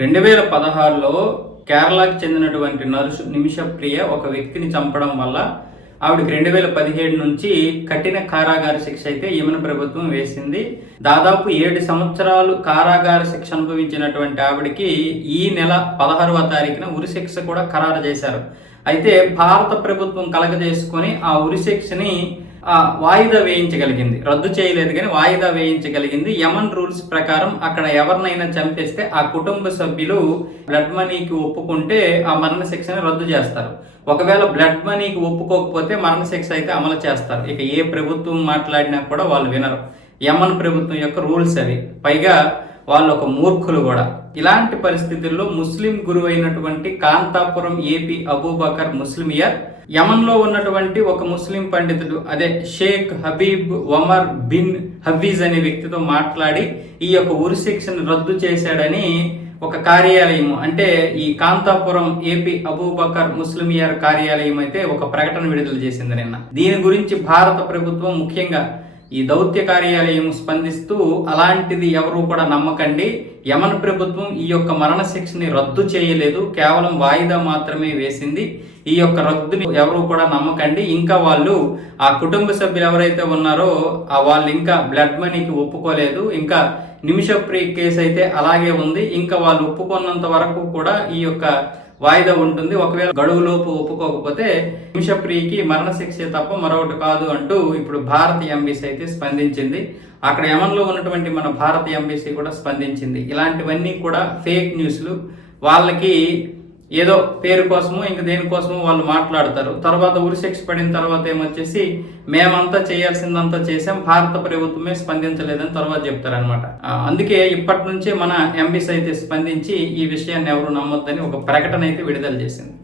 రెండు వేల పదహారులో కేరళకు చెందినటువంటి నర్సు నిమిష ప్రియ ఒక వ్యక్తిని చంపడం వల్ల ఆవిడకి రెండు వేల పదిహేడు నుంచి కఠిన కారాగార శిక్ష అయితే యమన ప్రభుత్వం వేసింది. దాదాపు ఏడు సంవత్సరాలు కారాగార శిక్ష అనుభవించినటువంటి ఆవిడకి ఈ నెల పదహారవ తారీఖున ఉరిశిక్ష కూడా ఖరారు చేశారు. అయితే భారత ప్రభుత్వం కలగజేసుకొని ఆ ఉరిశిక్షని వాయిదా వేయించగలిగింది. రద్దు చేయలేదు కానీ వాయిదా వేయించగలిగింది. యమన్ రూల్స్ ప్రకారం అక్కడ ఎవరినైనా చంపేస్తే ఆ కుటుంబ సభ్యులు బ్లడ్ మనీకి ఒప్పుకుంటే ఆ మరణ శిక్షని రద్దు చేస్తారు. ఒకవేళ బ్లడ్ మనీకి ఒప్పుకోకపోతే మరణ శిక్ష అయితే అమలు చేస్తారు. ఇక ఏ ప్రభుత్వం మాట్లాడినా కూడా వాళ్ళు వినరు. యమన్ ప్రభుత్వం యొక్క రూల్స్ అవి. పైగా వాళ్ళు ఒక మూర్ఖులు కూడా. ఇలాంటి పరిస్థితుల్లో ముస్లిం గురువైనటువంటి కాంతాపురం ఏపీ అబూబకర్ ముస్లిమియర్ యమన్లో ఉన్నటువంటి ఒక ముస్లిం పండితుడు అదే Sheikh Habib Omar bin Habeez అనే వ్యక్తితో మాట్లాడి ఈ యొక్క ఉరిశిక్షను రద్దు చేశాడని ఒక కార్యాలయం అంటే ఈ కాంతాపురం ఏపీ అబూబకర్ ముస్లిమియర్ కార్యాలయం అయితే ఒక ప్రకటన విడుదల చేసింది నిన్న. దీని గురించి భారత ప్రభుత్వం ముఖ్యంగా ఈ దౌత్య కార్యాలయం స్పందిస్తూ అలాంటిది ఎవరు కూడా నమ్మకండి. యమన్ ప్రభుత్వం ఈ యొక్క మరణశిక్షని రద్దు చేయలేదు. కేవలం వాయిదా మాత్రమే వేసింది. ఈ యొక్క రద్దుని ఎవరు కూడా నమ్మకండి. ఇంకా వాళ్ళు ఆ కుటుంబ సభ్యులు ఎవరైతే ఉన్నారో ఆ వాళ్ళు ఇంకా బ్లడ్ మనీకి ఒప్పుకోలేదు. ఇంకా నిమిషప్రియ కేసు అయితే అలాగే ఉంది. ఇంకా వాళ్ళు ఒప్పుకున్నంత వరకు కూడా ఈ యొక్క వాయిదా ఉంటుంది. ఒకవేళ గడువులోపు ఒప్పుకోకపోతే నిమిషప్రియకి మరణశిక్ష తప్ప మరొకటి కాదు అంటూ ఇప్పుడు భారత ఎంబీసీ అయితే స్పందించింది. అక్కడ యమన్లో ఉన్నటువంటి మన భారత ఎంబీసీ కూడా స్పందించింది. ఇలాంటివన్నీ కూడా ఫేక్ న్యూస్లు. వాళ్ళకి ఏదో పేరు కోసము ఇంక దేనికోసము వాళ్ళు మాట్లాడతారు. తర్వాత ఉరిశిక్ష పడిన తర్వాత ఏమొచ్చేసి మేమంతా చేయాల్సిందంతా చేసాం భారత ప్రభుత్వమే స్పందించలేదని తర్వాత చెప్తారనమాట అందుకే ఇప్పటి నుంచే మన ఎంబీస్ అయితే స్పందించి ఈ విషయాన్ని ఎవరు నమ్మొద్దని ఒక ప్రకటన అయితే విడుదల చేసింది.